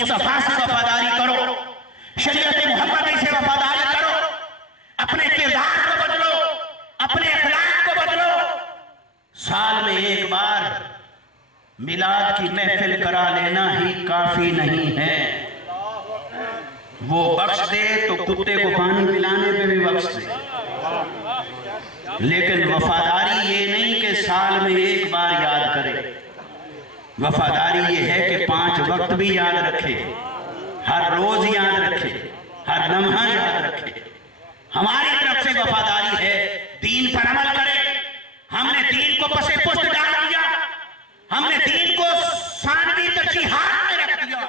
मुस्तफा से वफादारी करो, शरीयत मुहम्मदी से वफादारी करो, अपने किरदार को बदलो, अपने अखलाक को बदलो। साल में एक बार मिलाद की महफिल करा लेना ही काफी नहीं है। वो बख्श दे तो कुत्ते को पानी पिलाने पे भी बख्श दे, लेकिन वफादारी ये नहीं कि साल में एक बार याद करे। वफादारी ये है कि 5 वक्त भी याद रखे, हर रोज याद रखे, हर लम्हा याद रखे। हमारी तरफ से वफादारी है, दीन पर अमल करे। हमने दीन को पसे पुष्ट डाल दिया, हमने दीन को सानवी तरजीहात में रख दिया।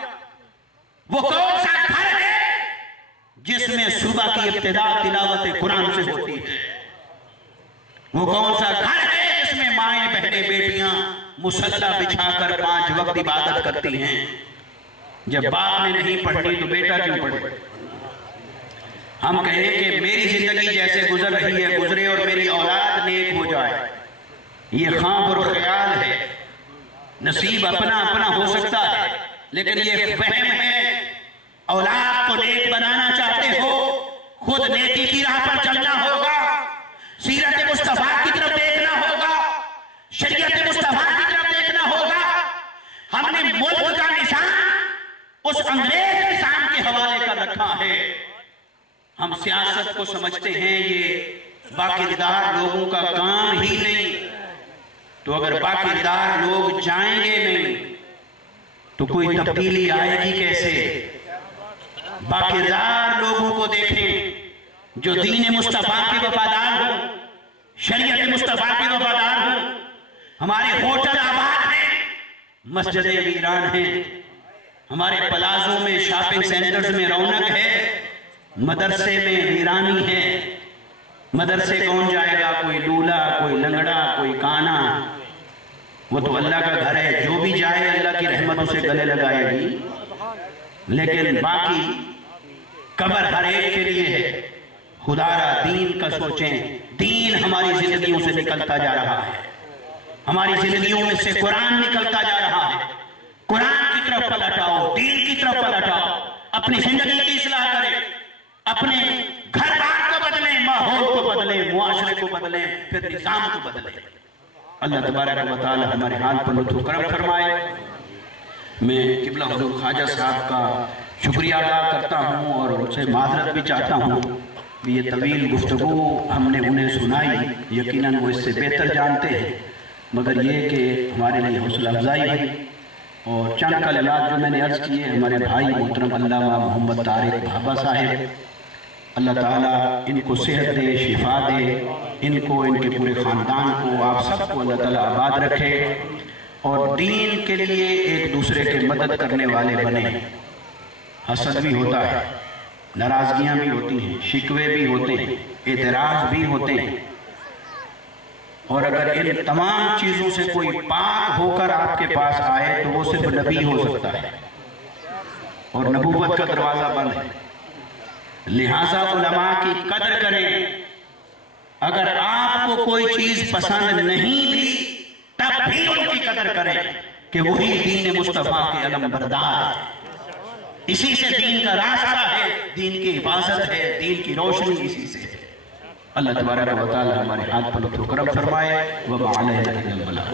वो कौन सा घर है जिसमें सुबह की इब्तिदा तिलावत कुरान से होती है? वो कौन सा घर है जिसमें माएं बहनें बेटियां मुसल्ला बिछाकर 5 वक्त इबादत करती हैं? जब बाप ने नहीं पढ़नी तो बेटा क्यों पढ़े? हम कहें कि मेरी जिंदगी जैसे गुजर रही है गुजरे और मेरी औलाद नेक हो जाए, ये ख्वाब और ख्याल है। नसीब अपना अपना हो सकता है, लेकिन ये वहम है। औलाद को नेक बनाना चाहते हो, खुद नेकी की राह पर चलना होगा, सीरत मुस्तफा की तरफ देखना होगा, शरीयत मुस्तफा की तरफ देखना होगा। हमने मुल्क का निशान उस अंग्रेज निशान के हवाले कर रखा है। हम सियासत को समझते हैं ये बाकिरदार लोगों का काम ही नहीं, तो अगर बाकिरदार लोग जाएंगे नहीं तो कोई तब्दीली आएगी कैसे? बाकिरदार लोगों को देखें जो दीन मुस्तफा के वफादार हो, शरीयत मुस्तफा के वफादार हो। हमारे होटल आबाद हैं, मस्जिदें वीरान हैं, हमारे प्लाजों में शॉपिंग सेंटर्स में रौनक है, मदरसे में वीरानी है। मदरसे कौन जाएगा? कोई लूला, कोई लंगड़ा, कोई काना। वो तो अल्लाह का घर है, जो भी जाए अल्लाह की रहमत उसे गले लगाएगी। लेकिन बाकी कब्र हर एक के लिए है। खुदारा दीन का सोचें। दीन हमारी जिंदगियों से निकलता जा रहा है, हमारी जिंदगियों में से कुरान निकलता जा रहा है। कुरान की तरफ पलट आओ, दीन की तरफ पलट आओ, अपनी जिंदगी की इस्लाह करें, अपने घर बार को बदलें, माहौल को बदलें, मुआशरे को बदलें, फिर निजाम को बदलें। अल्लाह तबारक व तआला हमारे हाल पर लुत्फ करम फरमाए। मैं किबला हुजूर ख्वाजा साहब का शुक्रिया अदा करता हूँ और उनसे माजरत भी चाहता हूँ। ये तवील गुफ्तगू हमने उन्हें सुनाई, यकीनन वो इससे बेहतर जानते हैं, मगर ये कि हमारे लिए हौसला अफजाई हुई। और चंद कलिमात जो मैंने अर्ज़ किए, हमारे भाई मोहतरम अल्लामा मोहम्मद तारिक भाबा साहिब, अल्लाह ताला इनको सेहत दे, शिफा दे, इनको, इनके पूरे ख़ानदान को, आप सबको अल्लाह ताला आबाद रखे और दीन के लिए एक दूसरे के मदद करने वाले बने। हसद भी होता है, नाराज़गियाँ भी होती हैं, शिकवे भी होते हैं, एतराज़ भी होते हैं, और अगर इन तमाम चीज़ों से कोई पाक होकर आपके पास आए तो वो सिर्फ नबी हो सकता है, और नबूवत का दरवाज़ा बंद है। लिहाजा उलमा की कदर करें। अगर आपको कोई चीज़ पसंद नहीं भी, तब भी उनकी कदर करें कि वही दीन मुस्तफ़ा के अलम बरदार है। इसी से दीन का रास्ता है, दीन की हिफाजत है, दीन की रोशनी इसी से है। अल्लाह तबारक व तआला हमारे हाथ पर लुत्फ करम फरमाए। व मा अलैना इल्लल बलाग।